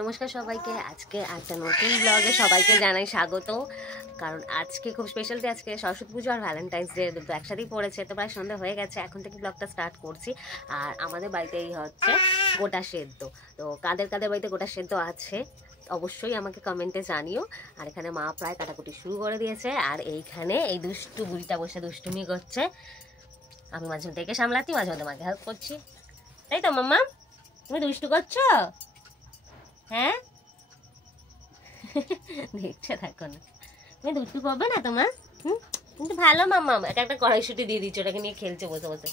নমস্কার সবাইকে। আজকে একটা নতুন ব্লগে সবাইকে জানাই স্বাগত। কারণ আজকে খুব স্পেশাল ডে, আজকে সরস্বতী পুজো আর ভ্যালেন্টাইন্স ডে দুটো একসাথেই পড়েছে। তো প্রায় সন্ধ্যা হয়ে গেছে, এখন থেকে ব্লগটা স্টার্ট করছি। আর আমাদের বাড়িতেই হচ্ছে গোটা সেদ্ধ। তো কাদের কাদের বাড়িতে গোটা সেদ্ধ আছে অবশ্যই আমাকে কমেন্টে জানিও। আর এখানে মা প্রায় কাটাকুটি শুরু করে দিয়েছে। আর এইখানে এই দুষ্টু বুড়িটা বসে দুষ্টুমি করছে। আমি মাঝে থেকে সামলাচ্ছি, মাঝে মধ্যে মাকে হেল্প করছি। তাই তো মাম্মা, তুমি দুষ্টু করছো? হ্যাঁ, দেখছে থাকো না, তুমি দুষ্টু করবে না তোমার। কিন্তু ভালো মাম্মা, এটা একটা কড়াইশুঁটি দিয়ে দিচ্ছে, ওটাকে নিয়ে খেলছে বসে বসে।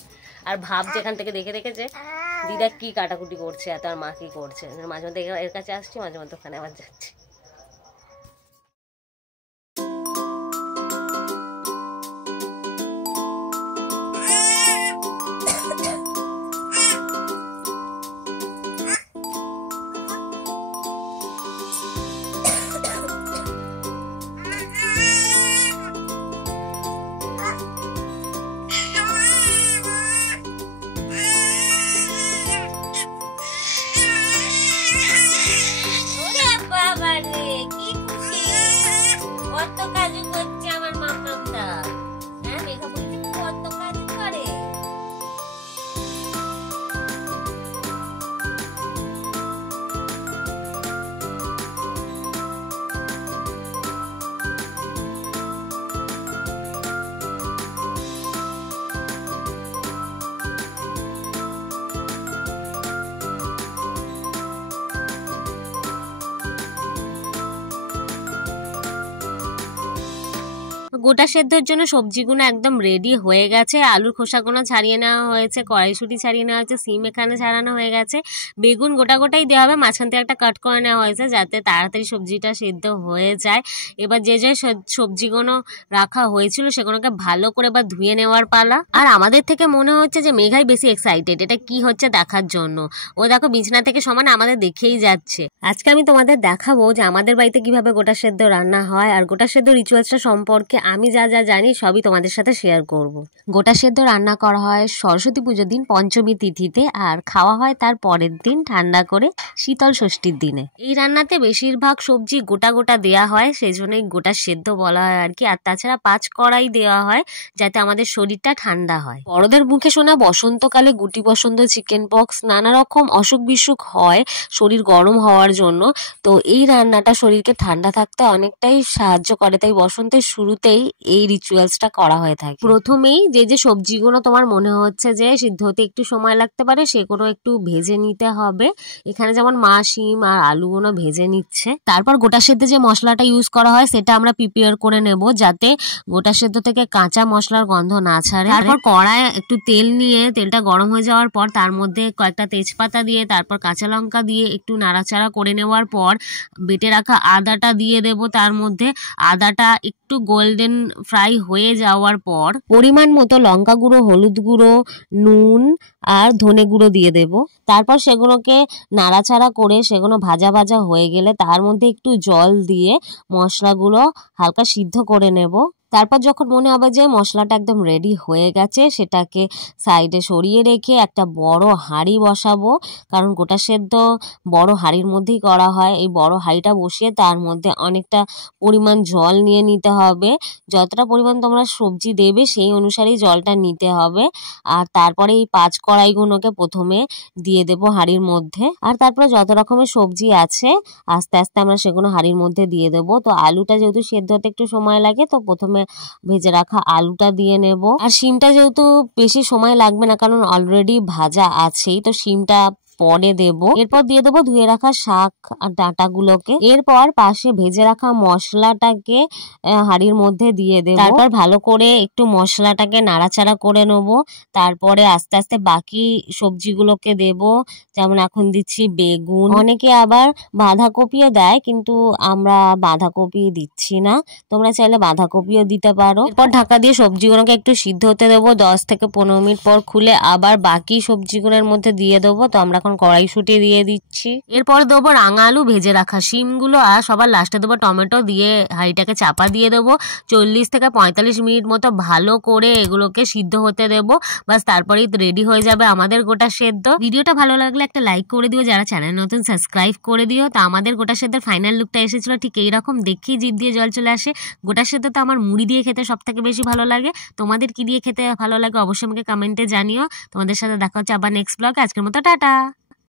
আর ভাব যেখান থেকে দেখে দেখেছে দিদা কি কাটাকুটি করছে আর তার মা কি করছে। মাঝে মধ্যে এর কাছে আসছি, মাঝে মধ্যে ওখানে আবার যাচ্ছি। গোটা সেদ্ধর জন্য সবজিগুলো একদম রেডি হয়ে গেছে। আলুর খোসাগুলো ছাড়িয়ে নেওয়া হয়েছে, কড়াইশুঁটি ছাড়িয়ে নেওয়া হয়েছে, সিম এখানে ছাড়ানো হয়ে গেছে। বেগুন গোটা গোটাই দেওয়া হবে, মাঝখান থেকে একটা কাট করে নেওয়া হয়েছে যাতে তাড়াতাড়ি সবজিটা সেদ্ধ হয়ে যায়। এবার যে যে সবজিগুলো রাখা হয়েছিল সেগুলোকে ভালো করে এবার ধুয়ে নেওয়ার পালা। আর আমাদের থেকে মনে হচ্ছে যে মেঘাই বেশি এক্সাইটেড এটা কি হচ্ছে দেখার জন্য। ও দেখো বিছনা থেকে সমান আমাদের দেখেই যাচ্ছে। আজকে আমি তোমাদের দেখাবো যে আমাদের বাড়িতে কিভাবে গোটা সেদ্ধ রান্না হয়, আর গোটা সেদ্ধ রিচুয়ালসটা সম্পর্কে আমি যা যা জানি সবই তোমাদের সাথে শেয়ার করব। গোটা সেদ্ধ রান্না করা হয় সরস্বতী পুজোর দিন পঞ্চমী তিথিতে, আর খাওয়া হয় তার পরের দিন ঠান্ডা করে শীতল ষষ্ঠীর দিনে। এই রান্নাতে বেশিরভাগ সবজি গোটা গোটা দেয়া হয়, সেই জন্যই গোটা সেদ্ধ বলা হয় আর কি। আর তাছাড়া 5 কড়াই দেওয়া হয় যাতে আমাদের শরীরটা ঠান্ডা হয়। বড়দের মুখে শোনা বসন্তকালে গুটি বসন্ত, চিকেন পক্স, নানা রকম অসুখ বিসুখ হয় শরীর গরম হওয়ার জন্য। তো এই রান্নাটা শরীরকে ঠান্ডা থাকতে অনেকটাই সাহায্য করে, তাই বসন্তের শুরুতেই এই রিচুয়ালসটা করা হয়ে থাকে। প্রথমেই যে যে সবজিগুলো তোমার মনে হচ্ছে যে সিদ্ধ হতে একটু সময় লাগতে পারে সেগুলো একটু ভেজে নিতে হবে। এখানে যেমন মা শিম আর আলুগুলো ভেজে নিচ্ছে। তারপর গোটা সেদ্ধে যে মশলাটা ইউজ করা হয় সেটা আমরা প্রিপেয়ার করে নেব যাতে গোটা সেদ্ধ থেকে কাঁচা মশলার গন্ধ না ছাড়ে। তারপর কড়ায় একটু তেল নিয়ে তেলটা গরম হয়ে যাওয়ার পর তার মধ্যে কয়েকটা তেজপাতা দিয়ে তারপর কাঁচা লঙ্কা দিয়ে একটু নাড়াচাড়া করে নেওয়ার পর বেটে রাখা আদাটা দিয়ে দেব। তার মধ্যে আদাটা একটু গোল্ডেন ফ্রাই হয়ে যাওয়ার পর পরিমাণ মতো লঙ্কা গুঁড়ো, হলুদ গুঁড়ো, নুন আর ধনে গুঁড়ো দিয়ে দেব। তারপর সেগুলোকে নাড়াচাড়া করে সেগুলো ভাজা ভাজা হয়ে গেলে তার মধ্যে একটু জল দিয়ে মশলাগুলো হালকা সিদ্ধ করে নেব। তারপর যখন মনে হবে যে মশলাটা একদম রেডি হয়ে গেছে সেটাকে সাইডে সরিয়ে রেখে একটা বড় হাঁড়ি বসাবো, কারণ গোটা সেদ্ধ বড় হাঁড়ির মধ্যেই করা হয়। এই বড় হাঁড়িটা বসিয়ে তার মধ্যে অনেকটা পরিমাণ জল নিয়ে নিতে হবে। যতটা পরিমাণ তোমরা সবজি দেবে সেই অনুসারেই জলটা নিতে হবে। আর তারপরে এই 5 কড়াইগুলোকে প্রথমে দিয়ে দেব হাঁড়ির মধ্যে। আর তারপরে যত রকমের সবজি আছে আস্তে আস্তে আমরা সেগুলো হাঁড়ির মধ্যে দিয়ে দেব। তো আলুটা যেহেতু সেদ্ধ হতে একটু সময় লাগে, তো প্রথমে ভেজে রাখা আলুটা দিয়ে নেব। আর শিমটা যেহেতু বেশি সময় লাগবে না কারণ অলরেডি ভাজা আছেই, তো শিমটা পরে দেব। এরপর দিয়ে দেবো ধুয়ে রাখা শাক আর ডাঁটাগুলোকে। এরপর পাশে ভেজে রাখা মশলাটাকে হাঁড়ির মধ্যে দিয়ে দেব। তারপর ভালো করে একটু মশলাটাকে নাড়াচাড়া করে নেব। তারপরে আস্তে আস্তে বাকি সবজিগুলোকে দেব, যেমন এখন দিচ্ছি বেগুন, অনেকে আবার বাঁধাকপিও দেয় কিন্তু আমরা বাঁধাকপি দিচ্ছি না, তোমরা চাইলে বাঁধাকপিও দিতে পারো। এরপর ঢাকা দিয়ে সবজিগুলোকে একটু সিদ্ধ হতে দেবো। 10 থেকে 15 মিনিট পর খুলে আবার বাকি সবজিগুলোর মধ্যে দিয়ে দেবো। তো আমরা এখন এখন কড়াইশুঁটি দিয়ে দিচ্ছি। এরপর দেবো রাঙা আলু, ভেজে রাখা শিমগুলো, আর সবার লাস্টে দেবো টমেটো দিয়ে হাঁড়িটাকে চাপা দিয়ে দেবো। 40 থেকে 45 মিনিট মতো ভালো করে এগুলোকে সিদ্ধ হতে দেবো। বাস তারপরেই রেডি হয়ে যাবে আমাদের গোটা সেদ্ধ। ভিডিওটা ভালো লাগলে একটা লাইক করে দিও, যারা চ্যানেল নতুন সাবস্ক্রাইব করে দিও। তো আমাদের গোটা সেদ্ধের ফাইনাল লুকটা এসেছিল ঠিক এইরকম, দেখেই জিভ দিয়ে জল চলে আসে। গোটা সেদ্ধ তো আমার মুড়ি দিয়ে খেতে সব থেকে বেশি ভালো লাগে। তোমাদের কি দিয়ে খেতে ভালো লাগে অবশ্যই আমাকে কমেন্টে জানিও। তোমাদের সাথে দেখা হচ্ছে আবার নেক্সট ব্লগে। আজকের মতো টাটা।